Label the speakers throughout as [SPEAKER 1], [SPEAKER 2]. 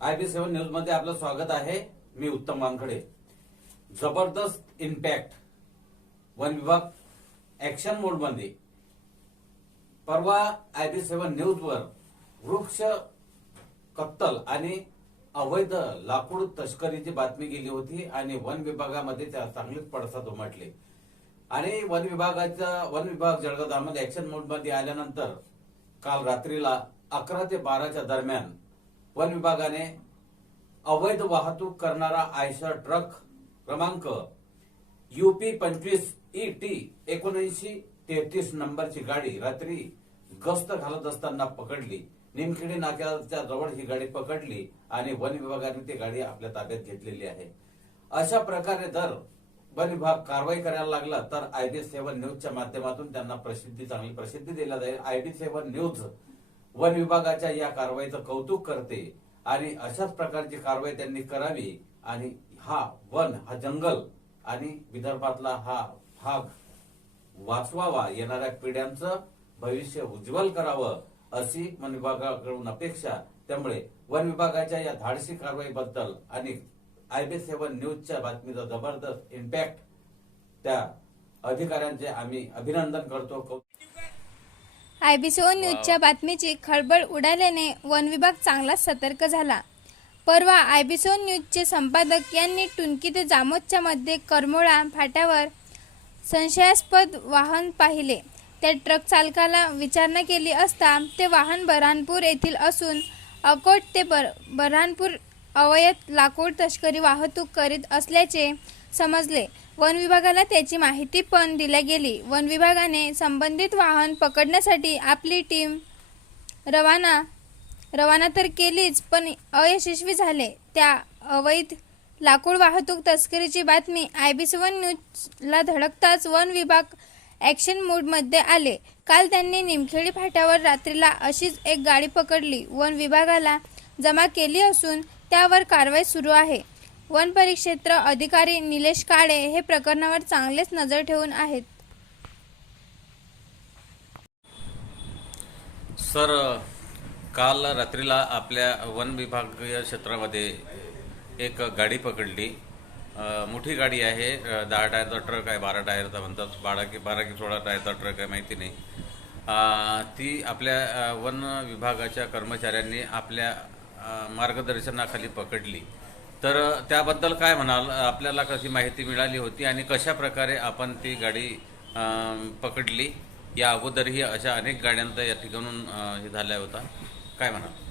[SPEAKER 1] I B seven न्यूजमध्ये आपलं स्वागत आहे. मी उत्तम वानखडे. जबरदस्त इम्पॅक्ट वन विभाग ऍक्शन मोडमध्ये परवा आय बी सेव्हन न्यूज वर वृक्ष कत्तल आणि अवैध लाकूड तस्करीची बातमी गेली होती आणि वन विभागामध्ये त्या चांगलेच पडसाद उमटले. आणि वन विभागाचा वन विभाग जळगाव दामोद ऍक्शन आल्यानंतर काल रात्रीला अकरा ते बाराच्या दरम्यान वन विभागाने अवैध वाहतूक करणारा आयशर ट्रक क्रमांक युपी पंचवीस ई टी एकोणऐंशी तेहतीस नंबरची गाडी रात्री गस्त घालत असताना पकडली. निमखेडी नाक्याच्या जवळ ही गाडी पकडली आणि वन विभागाने ती गाडी आपल्या ताब्यात घेतलेली आहे. अशा प्रकारे जर वन विभाग कारवाई करायला लागला तर आय डी सेव्हन न्यूजच्या माध्यमातून त्यांना प्रसिद्धी चांगली प्रसिद्धी दिला जाईल. I D seven news one विभागाच्या या कारवाईचं कौतुक करते आणि अशाच प्रकारची कारवाई त्यांनी करावी आणि हा वन हा जंगल आणि विदर्भातला हा भाग वाचवावा येणाऱ्या पिढ्यांचं भविष्य उज्ज्वल करावं अशी वन विभागाकडून अपेक्षा. त्यामुळे वन विभागाच्या या धाडसी कारवाईबद्दल आणि आय बी सेव्हन न्यूजच्या बातमीचा जबरदस्त इम्पॅक्ट त्या अधिकाऱ्यांचे आम्ही अभिनंदन करतो.
[SPEAKER 2] आयबीसीओ न्यूजच्या बातमीची खळबळ उडाल्याने वन विभाग चांगलाच सतर्क झाला. परवा आयबीसीओ न्यूजचे संपादक यांनी टुनकी ते जामोदच्या मध्ये करमोळा फाट्यावर संशयास्पद वाहन पाहिले. त्या ट्रक चालकाला विचारणा केली असता ते वाहन बऱ्हाणपूर येथील असून अकोट ते बर बऱ्हाणपूर अवैध लाकूड तस्करी वाहतूक करीत असल्याचे समजले. वन विभागाला त्याची माहिती पण दिल्या गेली. वन विभागाने संबंधित वाहन पकडण्यासाठी आपली टीम रवाना रवाना तर केलीच पण अयशस्वी झाले. त्या अवैध लाकूड वाहतूक तस्करीची बातमी आय बी सी वन न्यूजला धडकताच वन विभाग ॲक्शन मूडमध्ये आले. काल त्यांनी निमखेडी फाट्यावर रात्रीला अशीच एक गाडी पकडली. वन विभागाला जमा केली असून त्यावर कारवाई सुरू आहे. वन परिक्षेत्र अधिकारी निलेश काळे हे प्रकरणावर चांगलेच नजर ठेवून आहेत.
[SPEAKER 1] सर काल रात्रीला आपल्या वन विभागीय क्षेत्रामध्ये एक गाडी पकडली. मोठी गाडी आहे. दहा टायरचा ट्रक आहे बारा टायरचा म्हणतात. बारा की बारा की सोळा टायरचा ट्रक आहे माहिती नाही. ती आपल्या वन विभागाच्या कर्मचाऱ्यांनी आपल्या मार्गदर्शनाखाली पकडली. तर त्याबद्दल काय म्हणाल? आपल्याला कशी माहिती मिळाली होती आणि कशा प्रकारे आपण ती गाडी पकडली? या अगोदरही अशा अनेक गाड्यांचा या ठिकाणून हे झाल्या होता. काय म्हणाल?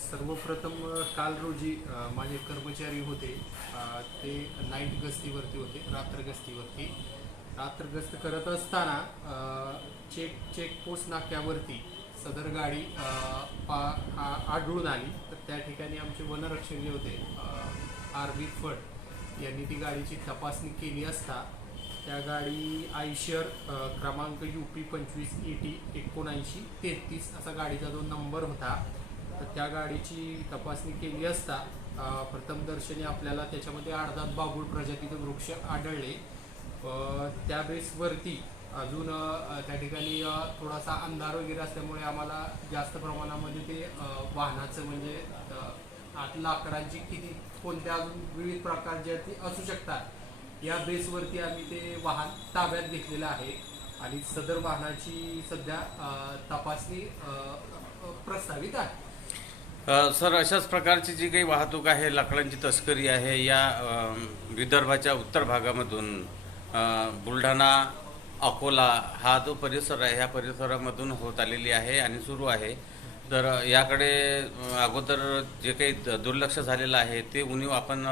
[SPEAKER 3] सर्वप्रथम काल रोजी माझे कर्मचारी होते. ते नाईट गस्तीवरती होते रात्र गस्तीवरती. रात्र गस्त करत असताना चेक चेक चेकपोस्ट नाक्यावरती सदर गाडी पा आ- आढळून आली. तर त्या ठिकाणी आमचे वनरक्षक जे होते आर बी फट यांनी ती गाडीची तपासणी केली असता त्या गाडी आयशर क्रमांक यू पी पंचवीस ई टी एकोणऐंशी तेहतीस असा गाडीचा जो नंबर होता तर त्या गाडीची तपासणी केली असता प्रथमदर्शनी आपल्याला त्याच्यामध्ये अर्धात बाबूळ प्रजातीचे वृक्ष आढळले. त्या बेसवरती अजून त्या ठिकाणी थोडासा अंधार वगैरे असल्यामुळे आम्हाला जास्त प्रमाणामध्ये ते वाहनाचं म्हणजे आठ आत लाकडांची किती कोणत्या अजून विविध प्रकारच्या ती असू शकतात. या बेसवरती आम्ही ते वाहन ताब्यात घेतलेलं आहे आणि सदर वाहनाची सध्या तपासणी प्रस्तावित आहे.
[SPEAKER 1] सर अशाच प्रकारची जी काही वाहतूक आहे लाकडांची तस्करी आहे या विदर्भाच्या उत्तर भागामधून बुलढाणा अकोला हा जो परिसर आहे ह्या परिसरामधून होत आलेली आहे आणि सुरू आहे. तर याकडे अगोदर जे काही द- दुर्लक्ष झालेलं आहे ते उणीव आपण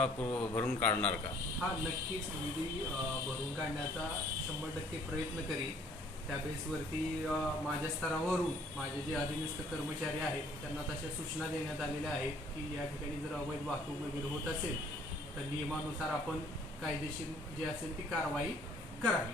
[SPEAKER 1] भरून काढणार का?
[SPEAKER 3] हा नक्कीच. निधी भरून काढण्याचा शंभर टक्के प्रयत्न करेल त्या बेसवरती माझ्या स्तरावरून माझे जे अधीनस्थ कर्मचारी आहेत त्यांना तशा सूचना देण्यात आलेल्या आहेत की या ठिकाणी जर अवैध वाहतूक वगैरे होत असेल तर नियमानुसार आपण कायदेशीर जे असेल ती कारवाई करावी.